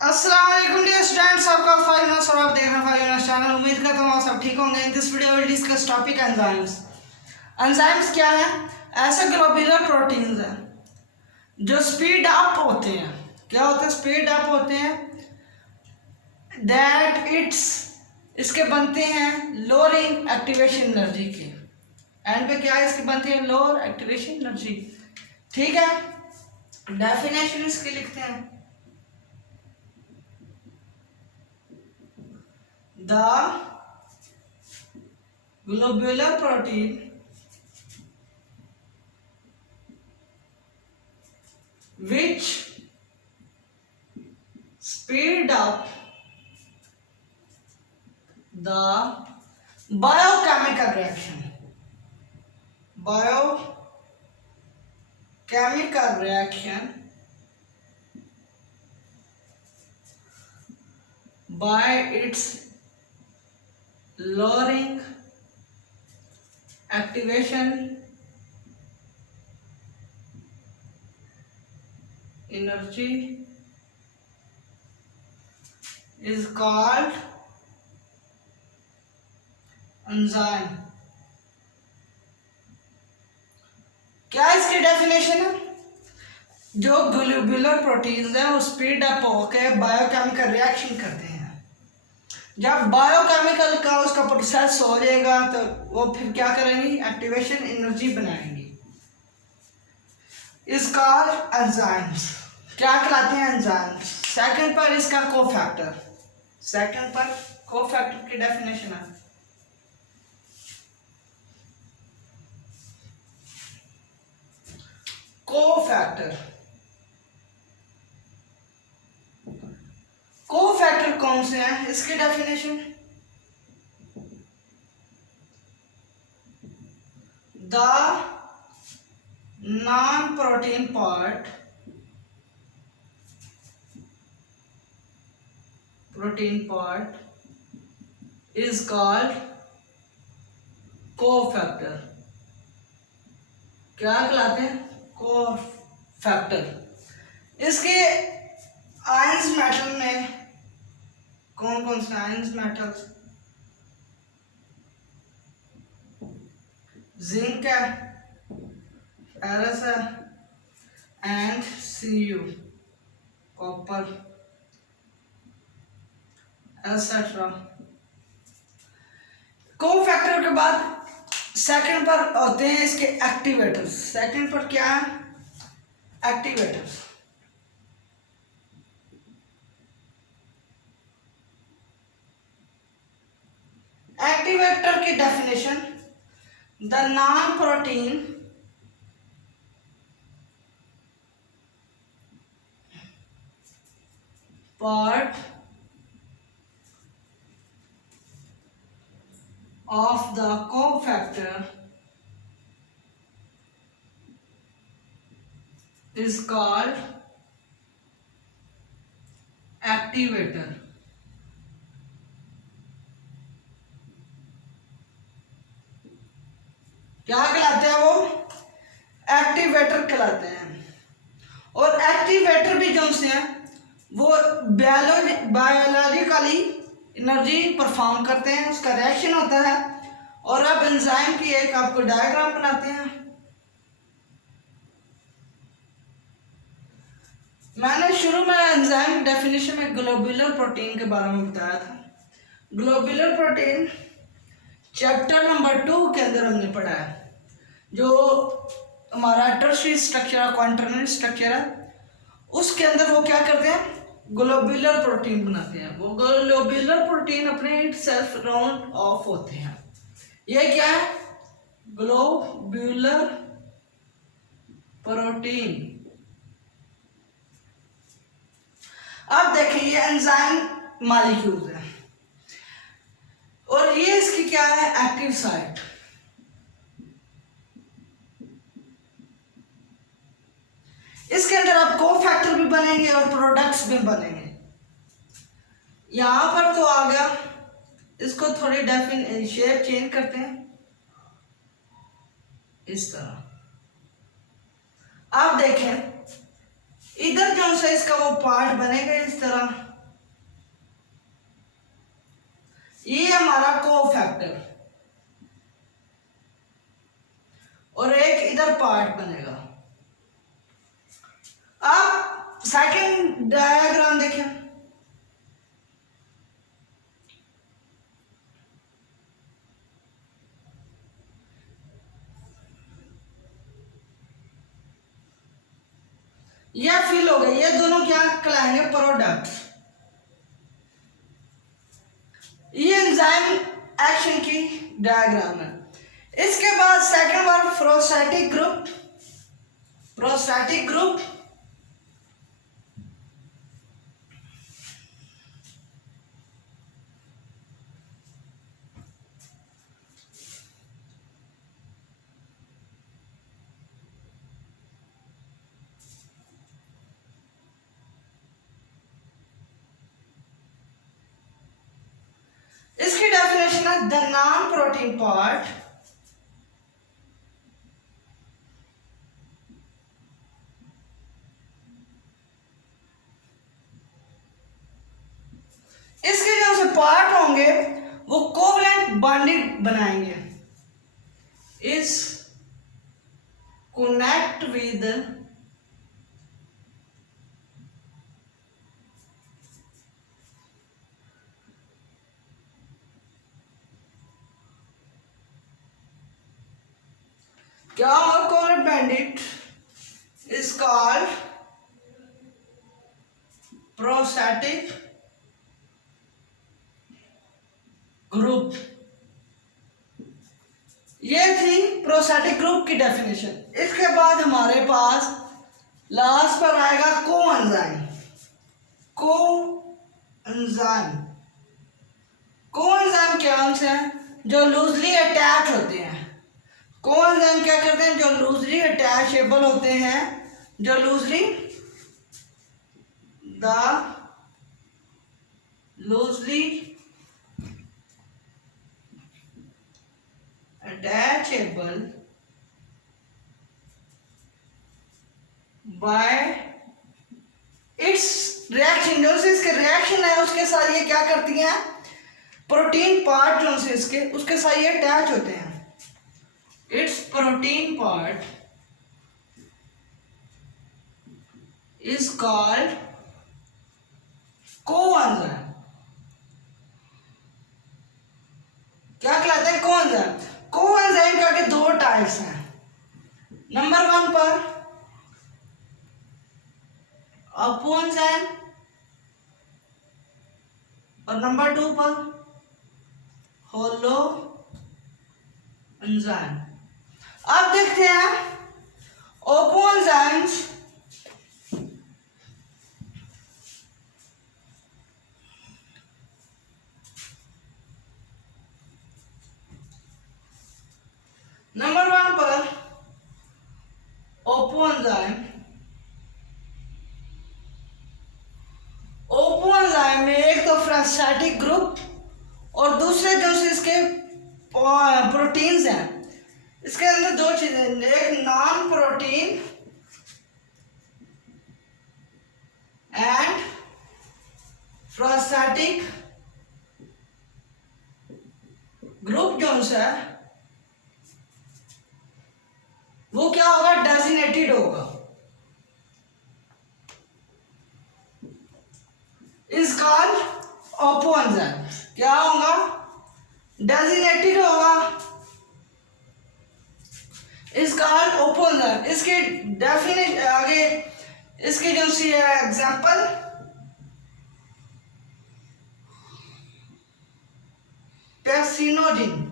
अस्सलाम वालेकुम dear students, आपका फाइनल और आप देख रहे हैं फाइनल चैनल। उम्मीद करता हूँ आप सब ठीक होंगे। In this video will discuss topic enzymes. Enzymes क्या है? ऐसे ग्लोबुलर प्रोटीन्स हैं जो स्पीड अप होते हैं। क्या होते हैं? स्पीड अप होते हैं। दैट इट्स इसके बनते हैं लोअरिंग एक्टिवेशन एनर्जी के। एंड पे क्या है? इसके बनते हैं लोअर एक्टिवेशन एनर्जी। ठीक है, डेफिनेशन इसकी लिखते हैं। The globular protein which speed up the biochemical reaction by its lowering activation energy is called enzyme। क्या इसकी डेफिनेशन है? जो ग्लोबुलर प्रोटीन्स हैं वो स्पीड अप होकर बायोकेमिकल रिएक्शन करते हैं। जब बायोकेमिकल का उसका प्रोसेस हो जाएगा तो वो फिर क्या करेंगी? एक्टिवेशन एनर्जी बनाएंगी। इसका एंजाइम्स क्या कहलाते हैं? एंजाइम्स। सेकंड पर इसका कोफैक्टर। की डेफिनेशन है कोफैक्टर कौन से हैं? इसकी definition the non protein part is called cofactor. क्या कहलाते हैं? कोफैक्टर। इसके आयंस मेटल में कौन कौन से आयंस मेटल्स? जिंक है, फेरस है and Cu, copper etcetera. Cofactor के बाद सेकंड पर होते हैं इसके एक्टिवेटर्स। सेकंड पर क्या है? एक्टिवेटर्स। एक्टिवेटर की definition the non protein part of the cofactor is called activator। क्या कहलाते हैं वो? एक्टिवेटर कहलाते हैं। और एक्टिवेटर भी जो से हैं वो बायोलॉजिकली एनर्जी परफॉर्म करते हैं। उसका रिएक्शन होता है। और अब एंजाइम की एक आपको डायग्राम बनाते हैं। मैंने शुरू में एंजाइम डेफिनेशन में ग्लोबुलर प्रोटीन के बारे में बताया था। ग्लोबुलर प्रोटीन चैप्टर नंबर 2 के अंदर हमने पढ़ा है। जो हमारा टर्शियरी स्ट्रक्चर, क्वाटर्नरी स्ट्रक्चर है, उसके अंदर वो क्या करते हैं? ग्लोबुलर प्रोटीन बनाते हैं। वो ग्लोबुलर प्रोटीन अपने इट सेल्फ राउंड ऑफ होते हैं। ये क्या है? Globular protein. अब देखिए ये एंजाइम मॉलिक्यूल्स है और ये इसकी क्या है? Active site. इसके अंदर आप कोफैक्टर भी बनेंगे और प्रोडक्ट्स भी बनेंगे। यहां पर तो आ गया। इसको थोड़ी शेप चेंज करते हैं इस तरह। अब देखें इधर जो सा इसका वो पार्ट बनेगा इस तरह दूसरा, ये हमारा कोफैक्टर, और एक इधर पार्ट बनेगा। अब सेकंड डायग्राम देखें। ये फिल हो गए, ये दोनों क्या कहलाएंगे, प्रोडक्ट। ये एंजाइम एक्शन की डायग्राम है। इसके बाद second word prostatic group. Prostatic group इसकी डेफिनेशन है द नॉन प्रोटीन पार्ट इसके जो से पार्ट होंगे वो कोवलेंट बॉन्डेड बनाएंगे, इस कनेक्ट विद क्या होगा, covalent bonded is called prostatic group. ये थी प्रोस्टैटिक ग्रुप की डेफिनेशन। इसके बाद हमारे पास लास्ट पर आएगा कोएंजाइम। कोएंजाइम कोएंजाइम क्या है, जो लूजली अटैच होते हैं। कोएंजाइम क्या करते हैं, जो लूजली अटैचेबल होते हैं, जो loosely attachable by its reaction, जो से इसके रिएक्शन है उसके साथ ये क्या करती हैं, प्रोटीन पार्ट जो से इसके उसके साथ ये अटैच होते हैं। It's protein part is called coenzyme. क्या कहलाते हैं, कोएंजाइम। कोएंजाइम का के दो टाइप्स हैं। नंबर 1 पर अपोएंजाइम और नंबर 2 पर होलो एंजाइम। अब देखते हैं अपोएंजाइम्स नंबर 1 पर ओपोएंजाइम। ओपोएंजाइम में एक तो प्रोस्टैटिक ग्रुप और दूसरे जो इसके प्रोटीन्स हैं। इसके अंदर दो चीजें, एक non protein and prosthetic group जो है वो क्या होगा, डेजिनेटेड होगा। Is called apoenzyme. क्या होगा, डेजिनेटेड होगा, इज कॉल्ड ओपोएंजाइम। इसकी डेफिनेशन आगे इसकी जो सी है एग्जांपल, पेप्सिनोजिन।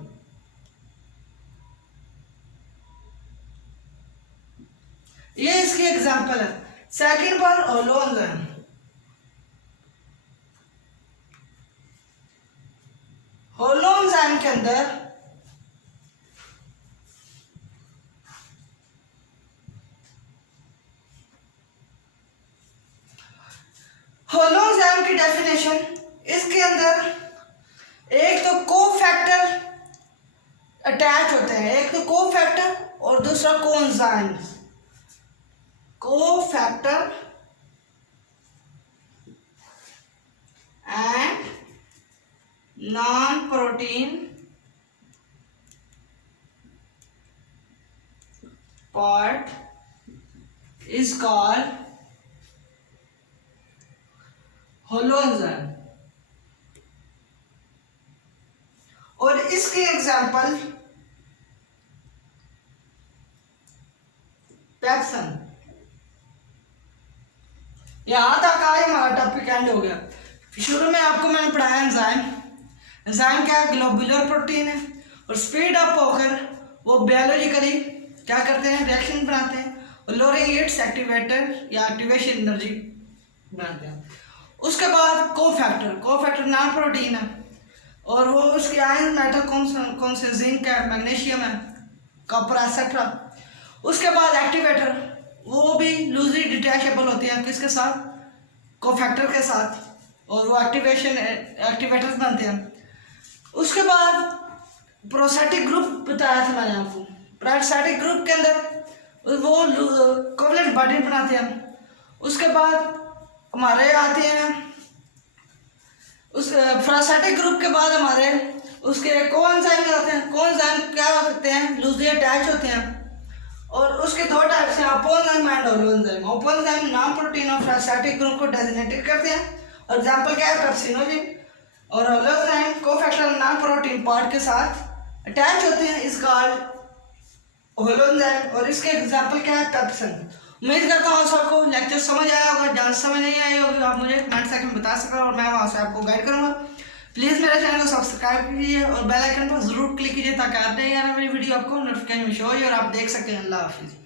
ये इसकी एग्जांपल है। सेकंड पर होलो एंजाइम। होलो एंजाइम के अंदर होलो एंजाइम की डेफिनेशन, इसके अंदर एक तो कोफैक्टर अटैच होते हैं, एक तो कोफैक्टर और दूसरा coenzyme. Cofactor non protein part is called holoenzyme। और इसके एग्जाम्पल पेप्सन। यहां तक आज हमारा टॉपिक एंड हो गया। शुरू में आपको मैंने पढ़ाया एंजाइम। एंजाइम क्या है? ग्लोबुलर प्रोटीन है और स्पीड अप होकर वो बायोलॉजिकली क्या करते हैं? रिएक्शन बनाते हैं और लोअरिंग इट्स एक्टिवेटर या एक्टिवेशन एनर्जी बनाते हैं। उसके बाद कोफैक्टर नॉन प्रोटीन है और वो उसके आयन मेटल कौन से जिंक है, मैग्नीशियम है, कॉपर एक्सेट्रा। उसके बाद एक्टिवेटर, वो भी लूजली डिटैचेबल होते हैं किसके साथ? कोफैक्टर के साथ, और वो एक्टिवेटर्स बनते हैं। उसके बाद प्रोस्टैटिक ग्रुप बताया था मैंने आपको। प्रोस्टैटिक ग्रुप के अंदर वो कोवलेंट बॉन्ड बनाते हैं। उसके बाद हमारे आते हैं उस प्रोस्टैटिक ग्रुप के बाद हमारे उसके कोएंजाइम आते हैं। कोएंजाइम क्या होते हैं? लूजली अटैच होते हैं और उसके दो टाइप्स हैं, अपोएंजाइम एंड होलोएंजाइम। अपोएंजाइम नॉन प्रोटीन और प्रोस्टैटिक ग्रुप को डेजिग्नेटेड करते हैं। एग्जांपल क्या है? पेप्सिनोजिन। और होलोएंजाइम कोफैक्टर नॉन प्रोटीन पार्ट के साथ अटैच होते हैं, इस कॉल्ड होलोएंजाइम। और इसके एग्जांपल क्या है? पेप्सन। उम्मीद करता हूँ सबको लेक्चर समझ आया होगा। जहाँ समझ नहीं आई होगी आप मुझे कमेंट सेक्शन में बता सकते हो और मैं वहाँ से आपको गाइड करूँगा। प्लीज़ मेरे चैनल को सब्सक्राइब कीजिए और बेल आइकन पर जरूर क्लिक कीजिए ताकि आते ही आने वाली वीडियो आपको नोटिफिकेशन में शो हो और आप देख सकते हैं। अल्लाह हाफिज़।